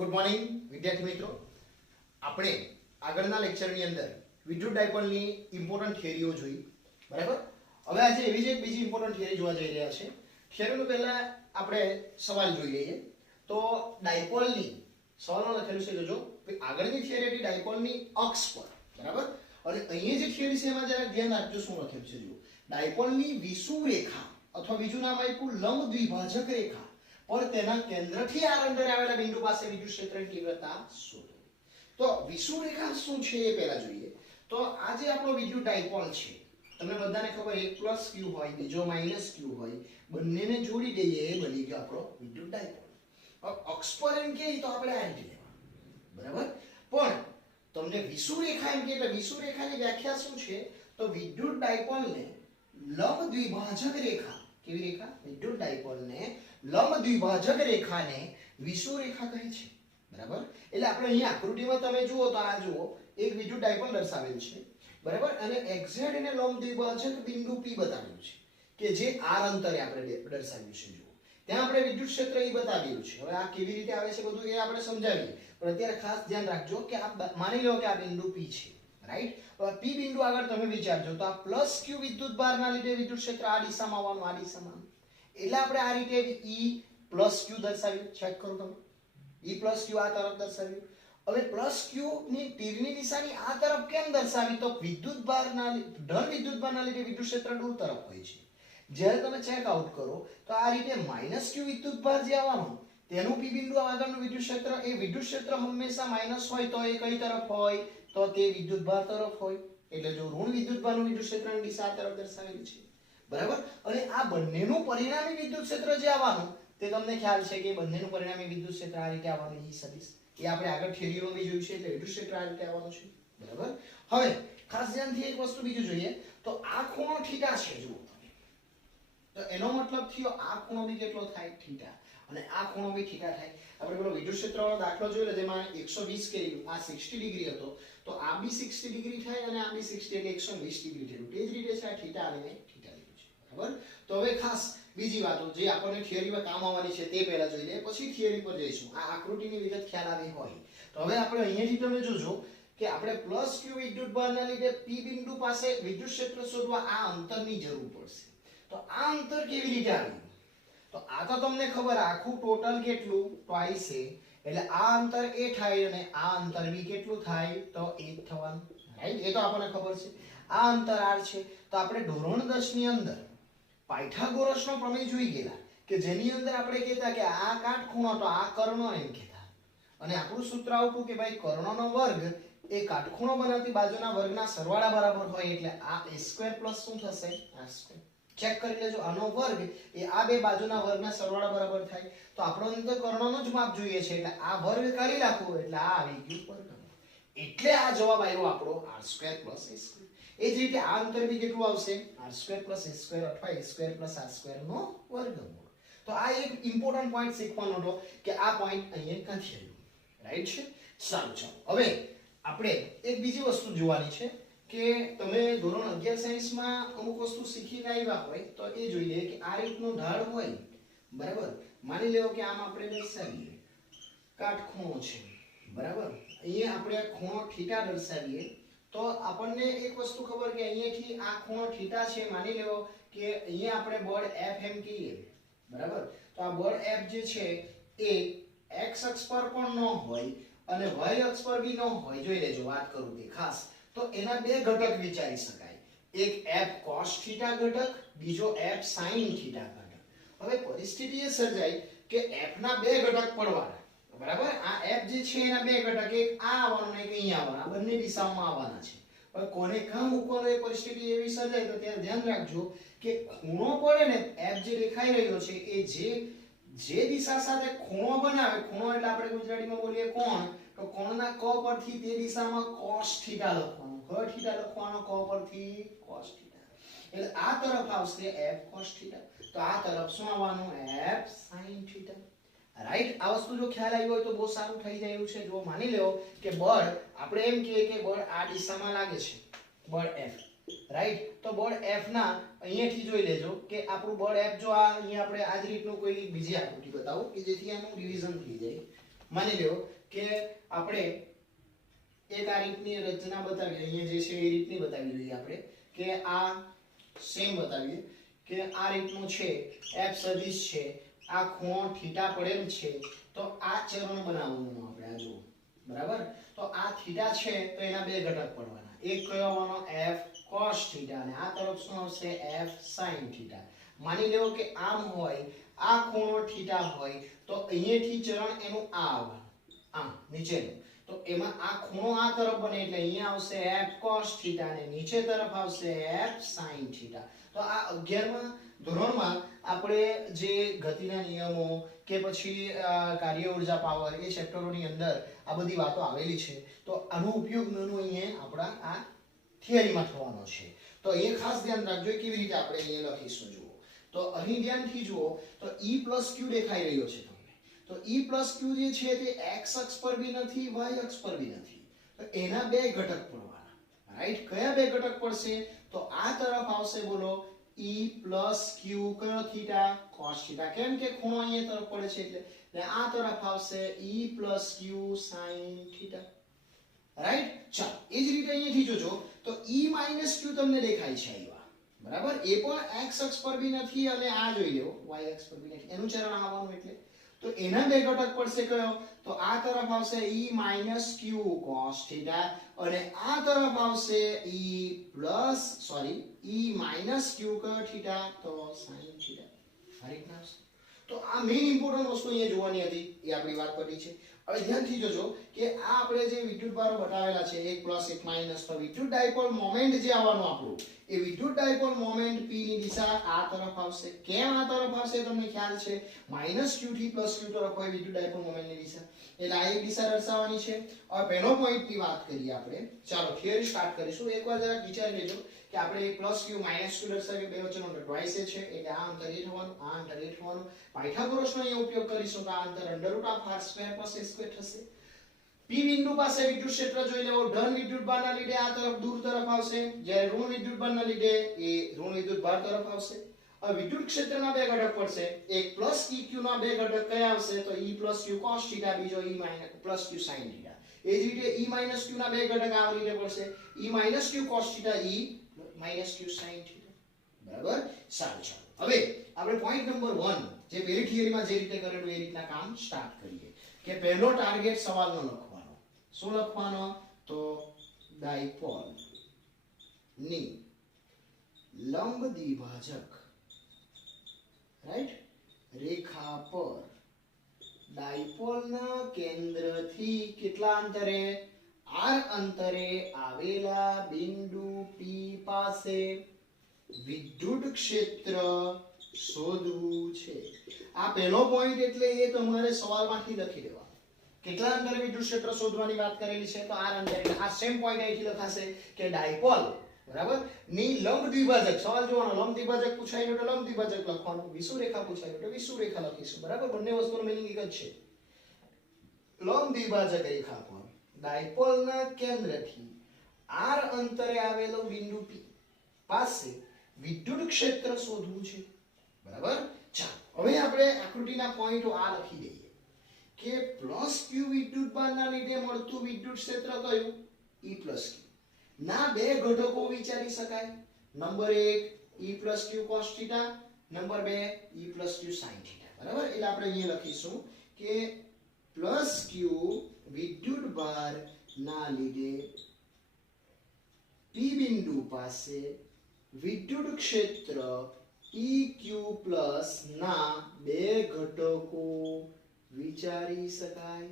Good morning વિદ્યાર્થી મિત્રો, આપણે આગળના લેક્ચરની અંદર વિદ્યુત ડાયપોલની ઇમ્પોર્ટન્ટ થિયરીઓ જોઈ, બરાબર. હવે આજે એવી જ એક બીજી ઇમ્પોર્ટન્ટ થિયરી જોવા જઈ રહ્યા છે. થિયરીનું પહેલા આપણે સવાલ જોઈ લઈએ. તો ડાયપોલની સવાલમાં લખેલું છે, જોજો આગળની થિયરી હતી ડાયપોલની અક્ષ પર, બરાબર. અને અહીંયા જે થિયરી છે એમાં જરા ધ્યાન રાખજો શું લખેલું છે. જો ડાયપોલની વિષુવ રેખા અથવા બીજું નામ આપ્યું લંબ દ્વિભાજક રેખા પર તેના કેન્દ્રથી r અંતરે આવેલા બિંદુ પાસે વિદ્યુત ક્ષેત્રની તીવ્રતા શોધો. તો વિષુવ રેખા શું છે એ પહેલા જોઈએ. તો આ જે આપણો વિદ્યુત ડાયપોલ છે, તમને બધાને ખબર એક પ્લસ q હોય, બીજો માઈનસ q હોય, બંનેને જોડી દઈએ એ બની ગયો આપણો વિદ્યુત ડાયપોલ. અક્ષ પર એમ કે તો આપણે આ રીતે લેવાનું, બરાબર. પણ તમને વિષુવ રેખા એમ કે એટલે વિષુવ રેખાની વ્યાખ્યા શું છે? તો વિદ્યુત ડાયપોલને લંબ દ્વિભાજક રેખા, કેવી રેખા? વિદ્યુત ડાયપોલને લંબ દ્વિભાજક રેખાને વિષુવ રેખા કહે છે, બરાબર. એટલે આપણે અહીંયા આકૃતિમાં તમે જુઓ તો આ જુઓ એક વિદ્યુત ડાયપોલ દર્શાવેલ છે, બરાબર. અને એક્ઝેક્ટ એને લંબ દ્વિભાજક બિંદુ P બતાવ્યું છે કે જે r અંતરે આપણે દર્શાવ્યું છે. જુઓ ત્યાં આપણે વિદ્યુત ક્ષેત્ર E બતાવ્યું છે. હવે આ કેવી રીતે આવે છે બધું એ આપણે સમજાવીએ, પણ અત્યારે ખાસ ધ્યાન રાખજો કે આ માની લો કે આ બિંદુ P છે, રાઈટ. હવે P બિંદુ આગળ તમે વિચારજો તો આ પ્લસ q વિદ્યુત ભારના લીધે વિદ્યુત ક્ષેત્ર આ દિશામાં આવવાનું, આ દિશામાં. એટલે આપણે આ રીતે E પ્લસ q દર્શાવ્યું. ચેક કરો તમે, E પ્લસ q આ તરફ દર્શાવ્યું. હવે પ્લસ q ની તીરની નિશાની આ તરફ કેમ દર્શાવી? તો વિદ્યુત ભારના ધન વિદ્યુત ભારના લીધે વિદ્યુત ક્ષેત્ર દૂર તરફ હોય છે. જ્યારે તમે ચેક આઉટ કરો તો આ રીતે માઈનસ q વિદ્યુત ભાર જે આવવાનું તેનું P બિંદુ આગળનું વિદ્યુત ક્ષેત્ર, એ વિદ્યુત ક્ષેત્ર હંમેશા માઈનસ હોય તો એ કઈ તરફ હોય? તો તે વિદ્યુત ભાર તરફ હોય. એટલે જો ઋણ વિદ્યુત ભારનું વિદ્યુત ક્ષેત્રની દિશા આ તરફ દર્શાવેલી છે, બરાબર. અને આ બંનેનું પરિણામી વિદ્યુત ક્ષેત્ર જે આવવાનું તે તમને ખ્યાલ છે કે બંનેનું પરિણામી વિદ્યુત ક્ષેત્ર આ રીતે આવવાનું. E સદિશ એ આપણે આગળ થિયરીમાં બી જોયું છે. એટલે વિદ્યુત ક્ષેત્ર આ રીતે આવવાનું છે, બરાબર. હવે ખાસ ધ્યાનથી એક વસ્તુ બીજું જોઈએ. તો આ ખૂણો થીટા છે, જુઓ તમે. તો એનો મતલબ થયો આ ખૂણો બી કેટલો થાય? થીટા. અને આ ખૂણો બી થીટા થાય. આપણે પેલો વિદ્યુત ક્ષેત્રવાળો દાખલો જોયો જેમાં 120 કે આ 60 ડિગ્રી હતો, તો આ બી 60 ડિગ્રી થાય અને આ બી 60 એટલે 120 ડિગ્રી થયું. તે જ રીતે છે આ થીટા અને થીટા લીધું છે, બરાબર. તો હવે ખાસ બીજી વાતો જે આપણને થિયરીમાં કામ આવવાની છે તે પહેલા જોઈ લઈએ, પછી થિયરી પર જઈશું. આ આકૃતિની વિગત ખ્યાલ આવી હોય તો હવે આપણે અહીંયાથી તમે જોજો કે આપણે પ્લસ q વિદ્યુત ભારના લીધે P બિંદુ પાસે વિદ્યુત ક્ષેત્ર શોધવા આ અંતરની જરૂર પડશે. તો આ અંતર કેવી રીતે આવ્યું? તો આ તો તમને ખબર, આખું ટોટલ કેટલું? Twice a. એટલે આ અંતર a થાય અને આ અંતર બી કેટલું થાય? તો 1 થવાનું, રાઈટ. એ તો આપણને ખબર છે. આ અંતર r છે. તો આપણે ધોરણ 10 ની અંદર પાયથાગોરસનો પ્રમેય જોઈ ગયેલા કે જેની અંદર આપણે કહેતા કે આ કાટખૂણો તો આ કર્ણ એમ કહેતા. અને આપણું સૂત્ર આવતું કે ભાઈ કર્ણનો વર્ગ એ કાટખૂણો બનાવતી બાજુના વર્ગના સરવાળા બરાબર હોય. એટલે આ a² પ્લસ શું થશે? r². ચેક કરી લેજો, આનો વર્ગ એ આ બે બાજુના વર્ગના સરવાળા બરાબર થાય. તો આપણને તો કર્ણનો જ માપ જોઈએ છે. એટલે આ વર્ગ કાઢી નાખો એટલે આ આવી ગયું વર્ગમૂળ. એટલે આ જવાબ આવ્યો આપણો r² પ્લસ a². એ જ રીતે આ અંતર બી કેટલું આવશે? r² પ્લસ a² અથવા a² પ્લસ r² નો વર્ગમૂળ. તો આ એક ઇમ્પોર્ટન્ટ પોઈન્ટ શીખવાનો હતો કે આ પોઈન્ટ અહીંયા ક્યાંથી આવ્યો, રાઈટ છે. સારું, ચાલો હવે આપણે એક બીજી વસ્તુ જોવાની છે કે તમે ધોરણ 11 સાયન્સમાં અમુક વસ્તુ શીખીને આવ્યા હોય તો એ જોઈ લે કે આ રીતનો ઢાળ હોય, બરાબર. માની લેવો કે આમ આપણે દર્શાવીએ કાટખૂણો છે, બરાબર. અહીંયા આપણે આ ખૂણો થીટા દર્શાવીએ તો આપણને એક વસ્તુ ખબર કે અહીંયાથી આ ખૂણો થીટા છે. માની લેવો કે અહીંયા આપણે બળ F એમ કહીએ, બરાબર. તો આ બળ F જે છે એ x અક્ષ પર પણ ન હોય અને y અક્ષ પર બી ન હોય. જોઈ લેજો, વાત કરું તે ખાસ. તો એના બે ઘટક વિચારી શકાય. એક F cos થીટા ઘટક, બીજો F sin થીટા ઘટક. હવે પરિસ્થિતિ એ સર્જાય કે F ના બે ઘટક પડવાના, બરાબર. આ F જે છે એના બે ઘટક, એક આ આવવાનો ને એક અહીંયા આવવાનો, આ બંને દિશામાં આવવાના છે. હવે કોને કાં મૂકવાનો એ પરિસ્થિતિ એવી સર્જાય તો ત્યાં ધ્યાન રાખજો કે ખૂણો પડે ને F જે દેખાઈ રહ્યો છે એ જે દિશા સાથે ખૂણો બનાવે, ખૂણો એટલે આપણે ગુજરાતીમાં બોલીએ કોણ, તો કોણના ક પરથી તે દિશામાં cos થીટા લખવાનું, ક થીટા લખવાનો ક પરથી cos થીટા. એટલે આ તરફ આવશે F cos થીટા, તો આ તરફ શું આવવાનું? F sin theta, right. આ વસ્તુ જો ખ્યાલ આવ્યો હોય તો બહુ સારું થઈ જાય એવું છે. જો માની લો કે બળ આપણે એમ કહીએ કે બળ આ દિશામાં લાગે છે, બળ F, રાઈટ. તો બળ F ના અહીંયાથી જોઈ લેજો કે આપણું બળ F જો આ અહીંયા આપણે આ જ રીતનું કોઈ બીજી આકૃતિ બતાવો કે જેથી આનું રિવિઝન થઈ જાય. માની લો કે આપણે એક આ રીતની રચના બતાવી, અહીંયા જે છે એ રીતની બતાવી જોઈએ આપણે, કે આ સેમ બતાવીએ કે આ રીતનું છે f સદિશ છે, આ ખૂણો થીટા પડેલ છે, તો આ ચરણ બનાવવાનું આપણે આ જુઓ, બરાબર. તો આ થીટા છે તો એના બે ઘટક પડવાના, એક કયો આવવાનો f cos થીટા અને આ તરફ શું આવશે f sin થીટા. માની લો કે આમ હોય, આ ખૂણો થીટા હોય તો અહીંયાથી ચરણ એનું આ આવવાનું, આમ નીચેનું, તો એમાં આ ખૂણો આ તરફ બને એટલે અહીંયા આવશે f cos થીટા અને નીચે તરફ આવશે f sin થીટા. તો આ 11મા ધોરણમાં આપણે જે ગતિના નિયમો કે પછી કાર્ય ઊર્જા પાવર એ ચેપ્ટરોની અંદર આ બધી વાતો આવેલી છે. તો આનો ઉપયોગ નાનો અહીંયા આપણા આ થિયરીમાં થવાનો છે. તો એ ખાસ ધ્યાન રાખજો કેવી રીતે આપણે અહીંયા લખીશું. જુઓ તો અહીં ધ્યાનથી જુઓ તો E + Q દેખાઈ રહ્યો છે તમને. તો E + Q જે છે તે x અક્ષ પર બી નથી, y અક્ષ પર બી નથી. તો એના બે ઘટક પડવાના, રાઈટ. કયા બે ઘટક પડશે? તો આ તરફ આવશે બોલો E + Q કયો થીટા cos થીટા, કેમ કે ખૂણો અહીંયા તરફ પડે છે એટલે આ તરફ આવશે E + Q sin theta, right. ચાલો એ જ રીતે અહીંયાથી જોજો તો E - Q તમને દેખાય છે આવ્યા, બરાબર. એ પણ x અક્ષ પર બી નથી અને આ જોઈ લો y અક્ષ પર બી નથી, એનું ચરણ આવવાનું એટલે તો એના બે ઘટક પડશે કયો? તો આ તરફ આવશે E - Q cos થીટા અને આ તરફ આવશે E - Q કયો થીટા તો sin થીટા. આ રીતના આવશે. તો આ મેઈન ઇમ્પોર્ટન્ટ વસ્તુ અહીંયા જોવાની હતી, એ આપણી વાત પડી છે. હવે ધ્યાનથી જોજો કે આ આપણે જે વિદ્યુતભારો બતાવેલા છે 1 + 1 - તો વિદ્યુત ડાયપોલ મોમેન્ટ જે આવવાનું આપણું, એ વિદ્યુત ડાયપોલ મોમેન્ટ p ની દિશા આ તરફ આવશે. કેમ આ તરફ આવશે તમને ખ્યાલ છે, -q થી +q તરફ હોય વિદ્યુત ડાયપોલ મોમેન્ટની દિશા, એટલે આ એક દિશા દર્શાવવાની છે. હવે પહેલો પોઈન્ટની વાત કરીએ આપણે. ચાલો થિયરી સ્ટાર્ટ કરીશું. એકવાર જરા વિચારી લેજો કે આપણે +q - q દર્શાવીએ, બે વચ્ચેનો અંતર ટ્વાઇસ છે એટલે આ અંતર એ થવાનું, આ અંતર એ થવાનું. પાયથાગોરસનો અહીંયા ઉપયોગ કરીશું તો આ અંતર √r² + a² થશે. P બિંદુ પાસે વિદ્યુત ક્ષેત્ર જોઈ લેવો. ધન વિદ્યુતભારના લીધે આ તરફ દૂર તરફ આવશે, જ્યારે ઋણ વિદ્યુતભારના લીધે એ ઋણ વિદ્યુતભાર તરફ આવશે. હવે વિદ્યુત ક્ષેત્રના બે ઘટક પડશે, એક +eq ના બે ઘટક કયા આવશે? તો E + Q cos થીટા, બીજો E + Q sin થીટા. એ જ રીતે E - Q ના બે ઘટક આ રીતે પડશે, E - Q cos theta, E - Q sin theta, બરાબર. સારું, ચાલો હવે આપણે પોઈન્ટ નંબર 1 જે પહેલી થિયરીમાં જે રીતે કરેલું એ રીતના કામ સ્ટાર્ટ કરીએ. કે પહેલો ટાર્ગેટ સવાલનો લખવાનો. શું લખવાનો? તો ડાયપોલ ની લંબ દ્વિભાજક, રાઈટ, રેખા પર ડાયપોલના કેન્દ્રથી કેટલા અંતરે? r અંતરે આવેલા બિંદુ P પાસે વિદ્યુત ક્ષેત્ર શોધવું છે. આ પહેલો પોઈન્ટ એટલે એ તમારે સવાલમાંથી લખી દેવાનો. કેટલા અંતરે વિદ્યુત ક્ષેત્ર શોધવાની વાત કરેલી છે? તો r અંતરે. આ સેમ પોઈન્ટ અહીંથી લખાશે કે ડાયપોલ, બરાબર, ની લંબ દ્વિભાજક. સવાલ જોવાનો, લંબ દ્વિભાજક પૂછાય તો લંબ દ્વિભાજક લખવાનું, વિષુવરેખા પૂછાય તો વિષુવરેખા લખીશું, બરાબર. બંને વસ્તુનો મીનિંગ એક જ છે. લંબ દ્વિભાજક રેખા પર ડાયપોલના કેન્દ્રથી r અંતરે આવેલો બિંદુ P પાસે વિદ્યુત ક્ષેત્ર શોધવું છે, બરાબર. ચાલો હવે આપણે આકૃતિના પોઈન્ટો આ લખી દઈએ કે +q વિદ્યુતભારના લીધે મળતું વિદ્યુત ક્ષેત્ર કયું? E + Q ના બે ઘટકો વિચારી શકાય. Number 1 E + Q cos theta, number 2 E + Q sin theta, બરાબર. એટલે આપણે અહીંયા લખીશું કે +q વિદ્યુતભાર ના લીધે P બિંદુ પાસે વિદ્યુત ક્ષેત્ર EQ+ ના બે ઘટકો વિચારી શકાય.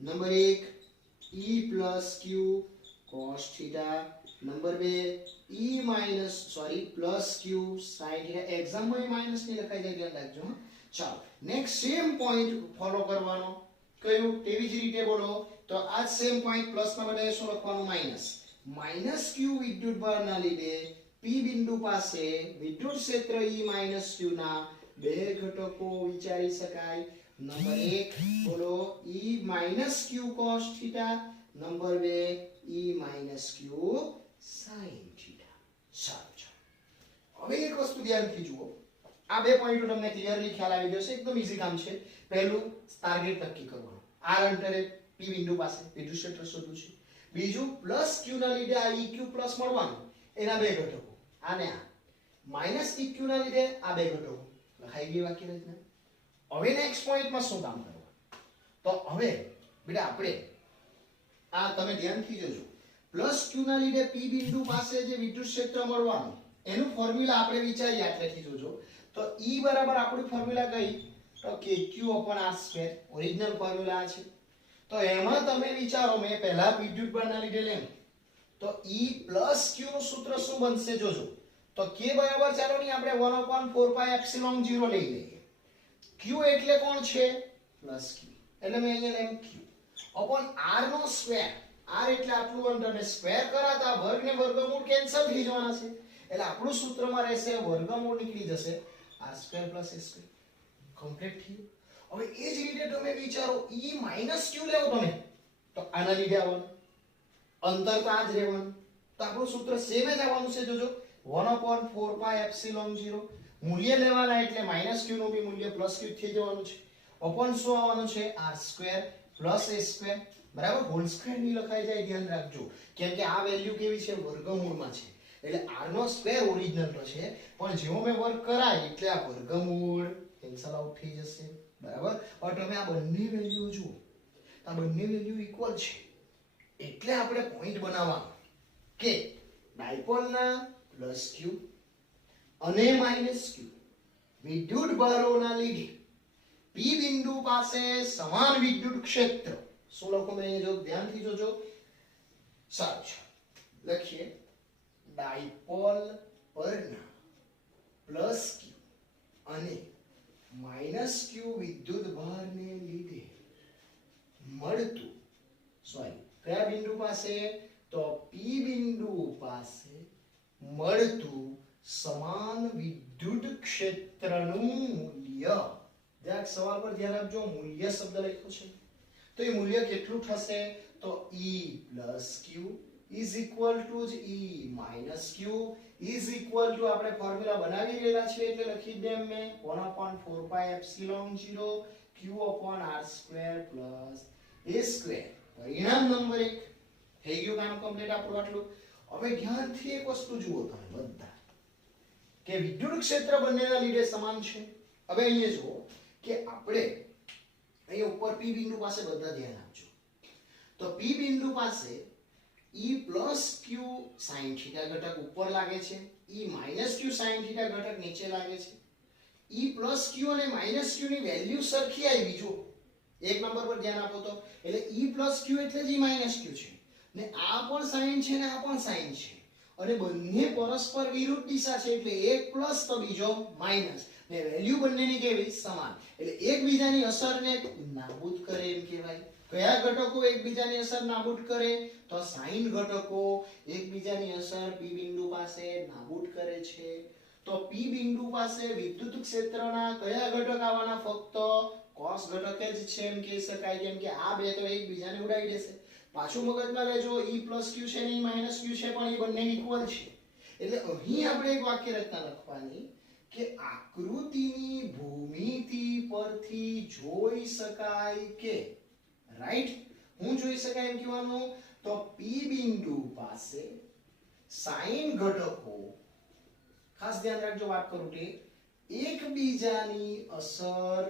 Number 1 E + Q cos theta, number 2 E + Q sin theta. એક્ઝામમાં માઈનસ ની લખાઈ જાય, ધ્યાન રાખજો. ચાલો નેક્સ્ટ સેમ પોઈન્ટ ફોલો કરવાનો. કયું? તેવી જ રીતે બોલો તો આ સેમ પોઈન્ટ પ્લસ ના બદલે શું લખવાનું? -q વિદ્યુતભારના લીધે P બિંદુ પાસે વિદ્યુત ક્ષેત્ર E - Q ના બે ઘટકો વિચારી શકાય. નંબર 1 બોલો E - Q cos theta, number 2 E - Q sin theta. સારું, ચાલો હવે એક વસ્તુ ધ્યાનથી જુઓ. આ બે પોઈન્ટો તમને ક્લિયરલી ખ્યાલ આવી ગયો છે. એકદમ ઈઝી કામ છે. પહેલું ટાર્ગેટ નક્કી કરવાનું. આર અંતરે P બિંદુ પાસે વિદ્યુત ક્ષેત્ર શોધવું છે. બીજું પ્લસ Q ના લીધે આ EQ પ્લસ મળવાનું એના બે ઘટકો આને આ માઈનસ EQ ના લીધે આ બે ઘટકો લખાઈ ગઈ વાક્ય રચના. હવે નેક્સ્ટ પોઈન્ટમાં શું કામ કરવાનું તો હવે બેટા આપણે આ તમે ધ્યાનથી જોજો પ્લસ Q ના લીધે P બિંદુ પાસે જે વિદ્યુત ક્ષેત્ર મળવાનું એનું ફોર્મ્યુલા આપણે વિચારીએ આટલેથી જોજો તો E બરાબર આપણું ફોર્મ્યુલા કઈ તો KQ/r². ઓરિજિનલ ફોર્મ્યુલા છે તો એમાં તમે વિચારો મેં પહેલા વિદ્યુત બળના લીધે લેમ તો E + Q નું સૂત્ર શું બનશે જોજો તો K બરાબર ચાલો ની આપણે 1/4πε0 લઈ લઈએ. Q એટલે કોણ છે પ્લસ Q એટલે મેં અહીંયા લેમ Q upon r નો સ્ક્વેર r એટલે આટલું અંતર ને સ્ક્વેર કરાતા વર્ગ ને વર્ગમૂળ કેન્સલ થઈ જવાના છે એટલે આપણું સૂત્રમાં રહેશે વર્ગમૂળ નીકળી જશે r² + a². કમ્પ્લીટ થયું. હવે એ જ રીતે તમે વિચારો E - Q લેવો તમે તો આના લીધે આવવાનું અંતર તો આ જ રહેવાનું તો આપણું સૂત્ર સેમ જ આવવાનું છે જોજો 1/4πε0 મૂલ્ય લેવાના એટલે -Q નું બી મૂલ્ય +Q થઈ જવાનું છે upon શું આવવાનું છે r² + a² બરાબર હોલ સ્ક્વેર ની લખાઈ જાય ધ્યાન રાખજો કેમ કે આ વેલ્યુ કેવી છે વર્ગમૂળમાં છે એટલે r નો સ્ક્વેર ઓરિજિનલ તો છે પણ જેવો મેં વર્ગ કરાય એટલે આ વર્ગમૂળ કેન્સલ આઉટ થઈ જશે બરાબર. હવે તમે આ બંને વેલ્યુ જુઓ આ બંને વેલ્યુ ઇક્વલ છે એટલે આપણે પોઈન્ટ બનાવવાનો કે ડાયપોલના +Q અને -Q વિદ્યુત ભારોના લીધે P બિંદુ પાસે સમાન વિદ્યુત ક્ષેત્ર શું લખો મેં જો ધ્યાનથી જોજો સારું છે લખીએ ડાયપોલ પરના +Q અને -Q વિદ્યુત ભારને લીધે મળતું કયા બિંદુ પાસે તો P બિંદુ પાસે મળતું સમાન વિદ્યુત ક્ષેત્રનું મૂલ્ય. જરાક સવાલ પર ધ્યાન આપજો મૂલ્ય શબ્દ લખ્યો છે તો એ મૂલ્ય કેટલું થશે તો E + Q is equal to E - Q is equal to આપણે ફોર્મ્યુલા બનાવી રહેલા છે એટલે લખી દેમ મેં 1/4πε0 Q/r² + a². પરિણામ નંબર 1 થઈ ગયું કામ કમ્પ્લીટ આપણું આટલું. હવે ધ્યાનથી એક વસ્તુ જુઓ તમે બધા કે વિદ્યુત ક્ષેત્ર બંનેના લીધે સમાન છે. હવે અહીંયા જુઓ કે આપણે અહીંયા ઉપર P બિંદુ પાસે બધા ધ્યાન આપજો તો P બિંદુ પાસે E + Q sin θ ઘટક ઉપર લાગે છે E - Q sin θ ઘટક નીચે લાગે છે. E + Q અને -Q ની વેલ્યુ સરખી આવી જો એક નંબર પર ધ્યાન આપો તો એટલે E + Q એટલે જ E - Q છે ને આ પણ sin છે ને આ પણ sin છે અને બંને પરસ્પર વિરુદ્ધ દિશા છે એટલે એક પ્લસ તો બીજો માઈનસ ને વેલ્યુ બંનેની કેવી સમાન એટલે એકબીજાની અસરને નાબૂદ કરે એમ કહેવાય. કયા ઘટકો એકબીજાની અસર નાબૂદ કરે તો સાઇન ઘટકો એકબીજાની અસર P બિંદુ પાસે નાબૂદ કરે છે. તો P બિંદુ પાસે વિદ્યુત ક્ષેત્રના કયા ઘટક આવવાના ફક્ત cos ઘટક જ છે એમ કહી શકાય કેમ કે આ બે તો એકબીજાને ઉડાવી દેશે. પાછું મગજમાં લેજો E + Q છે ને -Q છે પણ એ બંને ઇક્વલ છે એટલે અહીં આપણે એક વાક્ય રચના લખવાની કે આકૃતિની ભૂમિતિ પરથી જોઈ શકાય કે રાઈટ હું જોઈ શકાય એમ કહેવાનું તો P બિંદુ પાસે સાઇન ઘટકો ખાસ ધ્યાન રાખજો વાત કરું કે એકબીજાની અસર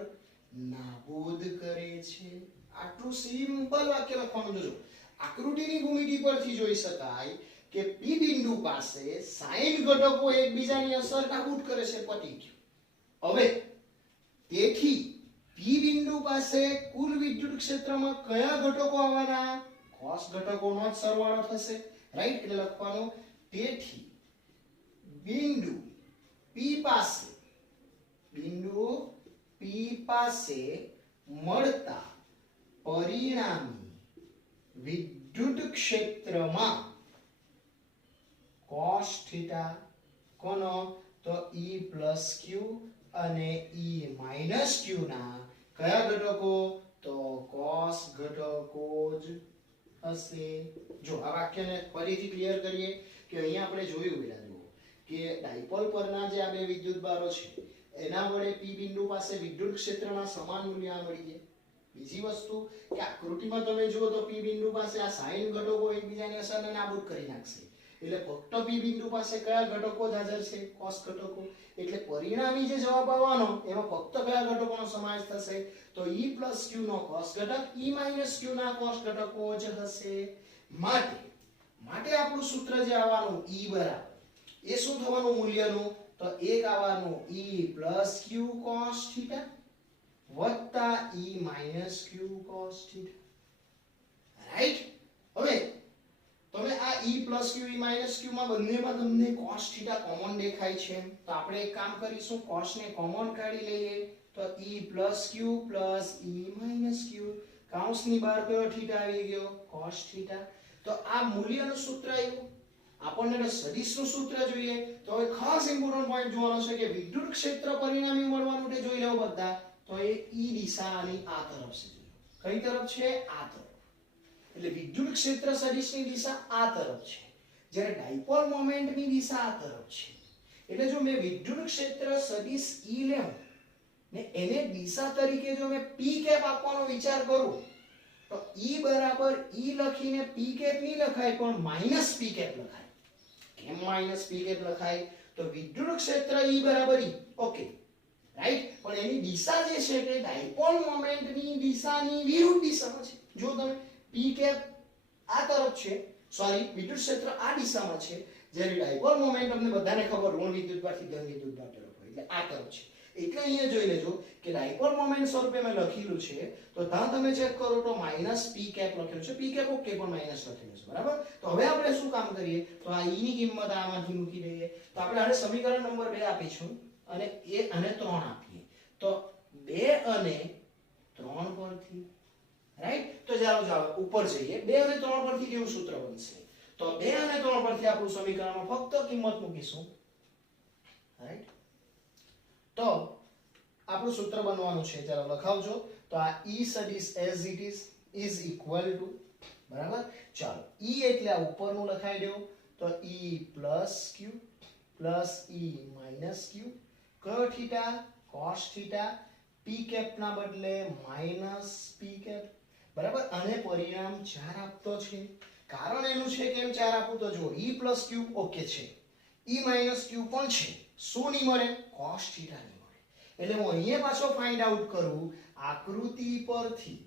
નાબૂદ કરે છે. આટલું સિમ્પલ વાક્ય લખવાનું જોજો આકૃતિની ભૂમિતિ પરથી જોઈ શકાય કે P બિંદુ પાસે સાઇન ઘટકો એકબીજાની અસર નાબૂદ કરે છે પતી ગયું. હવે તેથી P બિંદુ પાસે કુલ વિદ્યુત ક્ષેત્રમાં કયા ઘટકો આવવાના cos ઘટકોનો જ સરવાળો થશે રાઈટ એટલે લખવાનું તેથી બિંદુ P પાસે મળતા પરિણામી વિદ્યુત ક્ષેત્રમાં cos θ કોનો તો E + Q અને E - Q ના કયા ઘટકો તો cos ઘટકો જ હશે. જો આ વાક્યને ફરીથી ક્લિયર કરીએ કે અહીંયા આપણે જોયું બેટા જુઓ કે ડાયપોલ પરના જે આ બે વિદ્યુત ભારો છે એના વડે P બિંદુ પાસે વિદ્યુત ક્ષેત્રના સમાન મૂલ્ય મળી જાય બીજી વસ્તુ કે આકૃતિમાં તમે જુઓ તો P બિંદુ પાસે આ સાઇન ઘટકો એકબીજાની અસરને નાબૂદ કરી નાખશે, એટલે ફક્ત P બિંદુ પાસે કયા ઘટકો જ હાજર છે? cos ઘટકો. એટલે પરિણામી જે જવાબ આવવાનો એમાં ફક્ત કયા ઘટકોનો સમાવેશ થશે? તો E + Q નો cos ઘટક, E - Q ના cos ઘટકો જ હશે. માટે આપણું સૂત્ર જે આવવાનું E બરાબર એ શું થવાનું મૂલ્યનું? તો એક આવવાનું E + Q cos θ વત્તા E - Q cos θ. રાઈટ? હવે તમે આ E + Q E - Q માં બંનેમાં તમને cos θ કોમન દેખાય છે, તો આપણે એક કામ કરીશું, cos ને કોમન કાઢી લઈએ. તો E + Q E - Q કૌંસની બહાર કયો θ આવી ગયો? cos θ. તો આ મૂલ્યનું સૂત્ર આવ્યું. આપણને તો સદિશનું સૂત્ર જોઈએ. તો હવે ખાસ ઇમ્પોર્ટન્ટ પોઈન્ટ જોવાનો છે કે વિદ્યુત ક્ષેત્ર પરિણામી મળવાનું તે જોઈ લેવો બધા. તો એ E દિશાની આ તરફ છે. કઈ તરફ છે? આ તરફ. એટલે વિદ્યુત ક્ષેત્ર સદિશની દિશા આ તરફ છે, જ્યારે ડાયપોલ મોમેન્ટની દિશા આ તરફ છે. એટલે જો મેં વિદ્યુત ક્ષેત્ર સદિશ E લેવું ને એને દિશા તરીકે જો મેં p કેપ આપવાનો વિચાર કરું તો E બરાબર E લખીને p કેપ નહીં લખાય પણ માઈનસ p કેપ લખાય. કેમ માઈનસ p કેપ લખાય? તો વિદ્યુત ક્ષેત્ર E બરાબર E, ઓકે રાઈટ, પણ એની દિશા જે છે તે ડાયપોલ મોમેન્ટની દિશાની વિરુદ્ધ દિશામાં છે. જો તમે p કેપ આ તરફ છે, સોરી વિદ્યુત ક્ષેત્ર આ દિશામાં છે, જ્યારે ડાયપોલ મોમેન્ટ તમને બધાને ખબર ઋણ વિદ્યુતભારથી ધન વિદ્યુતભાર તરફ હોય, એટલે આ તરફ છે. એટલે અહીંયા જોઈ લેજો કે ડાયપોલ મોમેન્ટ સ્વરૂપે મેં લખેલું છે, તો ત્યાં તમે ચેક કરો તો માઈનસ p કેપ લખેલું છે, p કેપ ઓકે પણ માઈનસ લખેલું છે, બરાબર. તો હવે આપણે શું કામ કરીએ? તો આ e ની કિંમત આમાંથી મૂકી દઈએ. તો આપણે આને સમીકરણ નંબર 2 આપીશું અને એ અને 3 આપીએ. તો 2 અને 3 પરથી, રાઈટ. તો ચાલો ઉપર જઈએ. 2 અને 3 પરથી કેવું સૂત્ર બનશે? તો 2 અને 3 પરથી આપણું સમીકરણમાં ફક્ત કિંમત મૂકીશું, રાઈટ. તો આપણું સૂત્ર બનવાનું છે, ચાલો લખાવજો. તો આ E સદિશ as it is equal to, બરાબર. ચાલો E એટલે આ ઉપરનું લખાઈ દો. તો E + Q + E - Q કયો થીટા? cos θ. p કેપ ના બદલે માઈનસ p કેપ, બરાબર. અને પરિણામ 4 આપતો છે. કારણ એનું છે કેમ 4 આપું? તો જો E + Q ઓકે છે, E - Q પણ છે, શું નહીં મળે? cos θ નહીં મળે. એટલે હું અહીંયા પાછો ફાઇન્ડ આઉટ કરું આકૃતિ પરથી.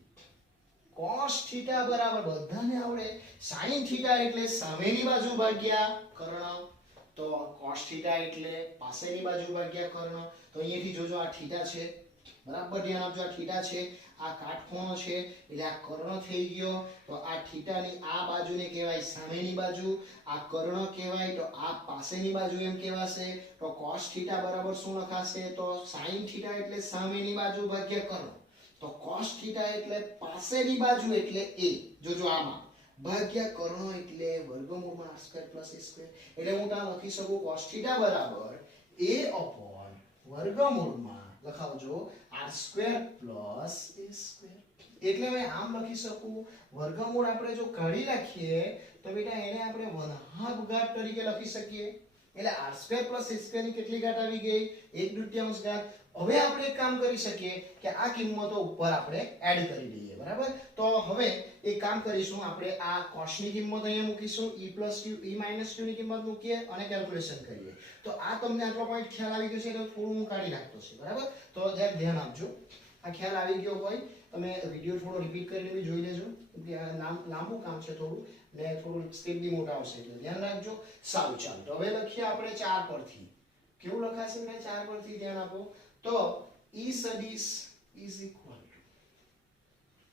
cos θ બરાબર બધાને આવડે sin θ એટલે સામેની બાજુ ભાગ્યા કર્ણ. તો cos θ એટલે પાસેની બાજુ ભાગ્યા કર્ણ. તો અહીંયાથી જોજો આ θ છે, બરાબર ધ્યાન આપજો. આ θ છે, આ કાટખૂણો છે, એટલે આ કર્ણ થઈ ગયો. તો આ θ ની આ બાજુને કહેવાય સામેની બાજુ, આ કર્ણ કહેવાય, તો આ પાસેની બાજુ એમ કહેવાશે. તો cos θ બરાબર શું લખાશે? તો sin θ એટલે સામેની બાજુ ભાગ્યા કર્ણ. તો cos θ એટલે પાસેની બાજુ એટલે a, જોજો આમાં ભાગ્યા કર્ણ એટલે વર્ગમૂળમાં r² + a². એટલે હું ત્યાં લખી શકું cos θ બરાબર a/ વર્ગમૂળમાં લખાવજો r² + a². એટલે મેં આમ લખી શકું, વર્ગમૂળ આપણે જો કાઢી નાખીએ તો બેટા એને આપણે 1/2 ઘાત તરીકે લખી શકીએ. એટલે r² + a² ની કેટલી ઘાત આવી ગઈ? 1/2 ઘાત. હવે આપણે એક કામ કરી શકીએ કે આ કિંમતો ઉપર આપણે એડ કરી દઈએ, બરાબર. તો હવે એક કામ કરીશું, આપણે આ cos ની કિંમત અહીંયા મૂકીશું, E + Q E - Q ની કિંમત મૂકીએ અને કેલ્ક્યુલેશન કરીએ. તો આ તમને આટલો પોઈન્ટ ખ્યાલ આવી ગયો છે, એટલે થોડું હું કાઢી નાખતો છે, બરાબર. તો જરા ધ્યાન આપજો. આ ખ્યાલ આવી ગયો હોય તમે વિડિયો થોડો રિપીટ કરીને બી જોઈ લેજો, કે આ લાંબુ કામ છે થોડું ને થોડું સ્પીડ બી મોટા આવશે, એટલે ધ્યાન રાખજો. સારું, ચાલો તો હવે લખીએ આપણે 4 પરથી. કેવું લખાશે બેટા? 4 પરથી ધ્યાન આપો. તો E સદિશ is equal to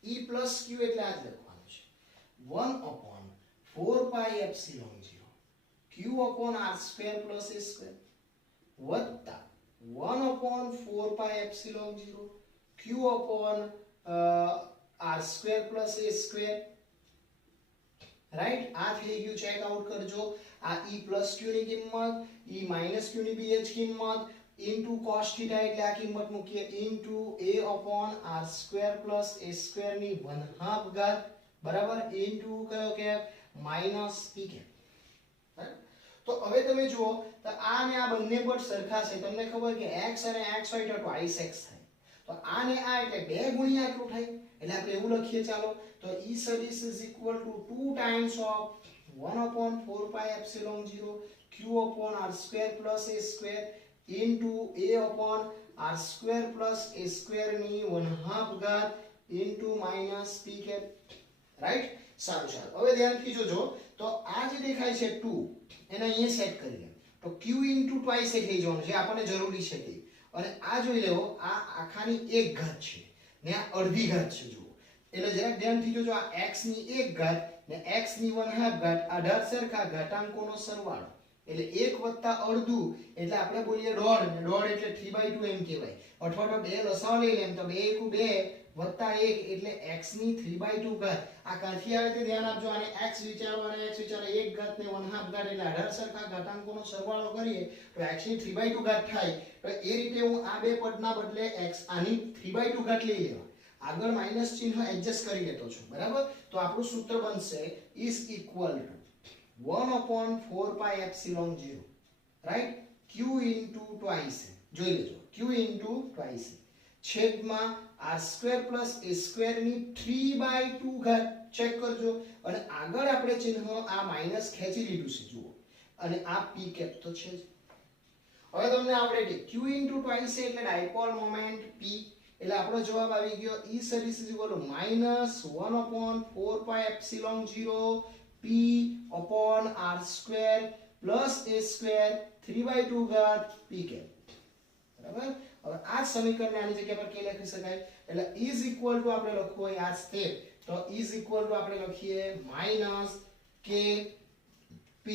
E + Q એટલે આ જ લખવાનું છે, 1/4πε0 Q/r² + a² વત્તા 1/4πε0 Q/r² + a². રાઈટ. આ થઈ ગયું, ચેક આઉટ કરજો. આ E + Q ની કિંમત, E - Q ની બી જ કિંમત, ઇન્ટુ cos θ એટલે આ કિંમત મૂકીએ, ઇન્ટુ a/r² + a² ની 1/2 ઘાત, બરાબર, ઇન્ટુ કયો કેપ? Minus p cap. તો હવે તમે જુઓ તો આ ને આ બંને પદ સરખા છે. તમને ખબર કે x અને x હોય તો 2x થાય. તો આ ને આ એટલે 2 ગુણ્યા આટલું થાય, એટલે આપણે એવું લખીએ ચાલો તો E સદિશ is equal to 2 times of 1/4 pi epsilon 0 q upon r square plus a square into a upon r square plus a square ની 1/2 ઘાત into minus p cap right સારું હવે ધ્યાનથી જોજો તો આ જે દેખાય છે 2 એને અહીંયા સેટ કરીએ તો q into twice એ થઈ જવાનું છે આપણને જરૂરી છે તે અને આ જોઈ લેવો આ આખાની 1 ઘાત છે ને આ અડધી ઘાત છે જુઓ એટલે જરા ધ્યાનથી જોજો આ x ની 1 ઘાત ને x ની 1/2 ઘાત આ ઢાળ સરખા ઘાતાંકોનો સરવાળો એટલે 1 વત્તા અડધું એટલે આપણે બોલીએ દોઢ ને દોઢ એટલે 3/2 એમ કહેવાય અથવા તો બે લસાઅ લઈ લેમ તો 2 * 2 વત્તા 1 એટલે x ની 3/2 ઘાત આ કાંથી આવે તે ધ્યાન આપજો આને x વિચારો અને x વિચારો 1 ઘાત ને 1/2 ઘાત એટલે અઢાર સરખા ઘાતાંકોનો સરવાળો કરીએ તો x ની 3/2 ઘાત થાય તો એ રીતે હું આ બે પદના બદલે x આની 3/2 ઘાત લઈ લેવા આગળ માઈનસ ચિહ્ન એડજસ્ટ કરી લેતો છું બરાબર તો આપણું સૂત્ર બનશે is equal to 1/4 pi epsilon 0 right q into twice જોઈ લેજો q into twice છેદમાં r² plus a² ની 3/2 ઘાત ચેક કરજો અને આગળ આપણે ચિહ્ન આ માઈનસ ખેંચી લીધું છે જુઓ અને આ p કેપ તો છે જ હવે તમને આપણે q into twice એટલે ડાયપોલ મોમેન્ટ p એટલે આપણો જવાબ આવી ગયો E સદિશ is equal to -1/4 pi epsilon 0 p upon r² plus a² 3/2 ઘાત p કેપ બરાબર હવે આ સમીકરણને આની જગ્યા પર કે લખી શકાય એટલે ઇઝ ઇક્વલ ટુ આપણે લખવું હોય આ સ્ટેપ તો ઇઝ ઇક્વલ ટુ આપણે લખીએ -k p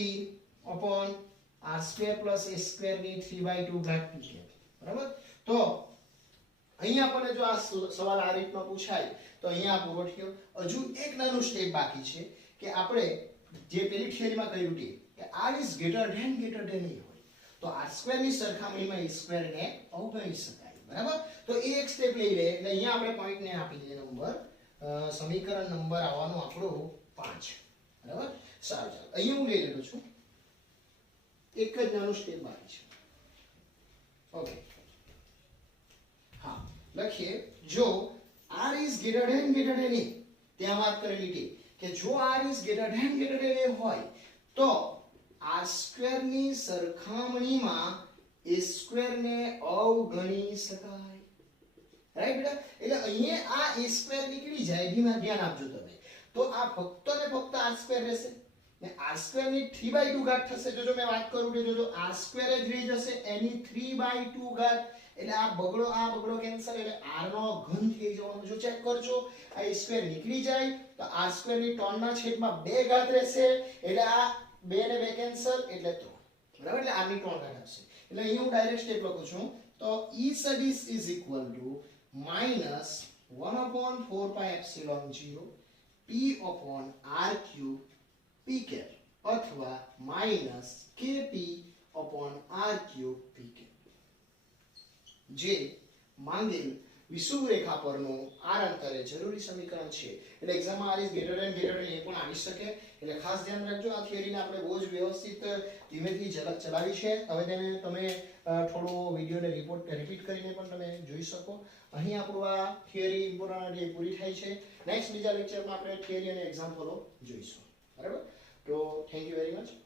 upon r² plus a² ની 3/2 ઘાત p કેપ બરાબર તો અહીંયા આપણને જો આ સવાલ આ રીતનો પૂછાય તો અહીંયા પૂરો થયો હજુ એક નાનું સ્ટેપ બાકી છે કે આપણે જે પેલી થિયરીમાં કહ્યું કે r is greater than a હોય તો r² ની સરખામણીમાં a² ને અવગણી શકાય બરાબર તો એ એક સ્ટેપ લઈ લે એટલે અહીંયા આપણે પોઈન્ટ ને આપી દઈએ નંબર સમીકરણ નંબર આવવાનો આપણો 5 બરાબર સારું ચાલો અહીંયા હું લઈ લેતો છું એક જ નાનું સ્ટેપ બાકી છે ઓકે લખીએ જો r is greater than a ત્યાં વાત કરેલી હતી કે જો r is greater than a હોય તો r² ની સરખામણીમાં a² ને અવગણી શકાય રાઈટ બેટા એટલે અહીંયા આ a² નીકળી જાય ધીમા ધ્યાન આપજો તમે તો આ ફક્ત ને ફક્ત r² રહેશે ને r² ની 3/2 ઘાત થશે જોજો મેં વાત કરું કે જોજો r² જ રહી જશે એની 3/2 ઘાત એટલે આ બગડો કેન્સલ એટલે r નો ઘન થઈ જવાનો જો ચેક કરજો આ a² નીકળી જાય તો r² ની 3 ના છેદમાં 2 ઘાત રહેશે એટલે આ 2 ને 2 કેન્સલ એટલે 3 બરાબર એટલે r ની 3 ઘાત આવશે એટલે અહીં હું ડાયરેક્ટ સ્ટેપ લખું છું તો E સદિશ is equal to -1/4 pi epsilon 0 p upon r³ p cap અથવા -kp upon r³ p cap જે માંગેલ વિષુવૃત્ત રેખા પરનું r અંતરે જરૂરી સમીકરણ છે એટલે એક્ઝામમાં r ઇઝ ગ્રેટર ધેન એ પણ આવી શકે એટલે ખાસ ધ્યાન રાખજો આ થિયરીને આપણે બહુ જ વ્યવસ્થિત ધીમેથી ચલાવી છે હવે તેને તમે થોડો વિડિયોને રિપીટ કરીને પણ તમે જોઈ શકો અહીં આપણું આ થિયરી ઇમ્પોર્ટન્ટ પૂરી થાય છે નેક્સ્ટ બીજા લેક્ચરમાં આપણે થિયરી અને એક્ઝામ્પલો જોઈશું બરાબર તો થેન્ક યુ વેરી મચ